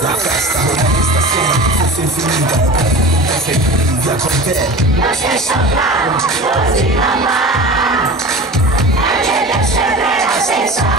La festa non è che stasera fosse infinita, comunque sei via con te. Non c'è champagne, così mamma, anche da cervera senza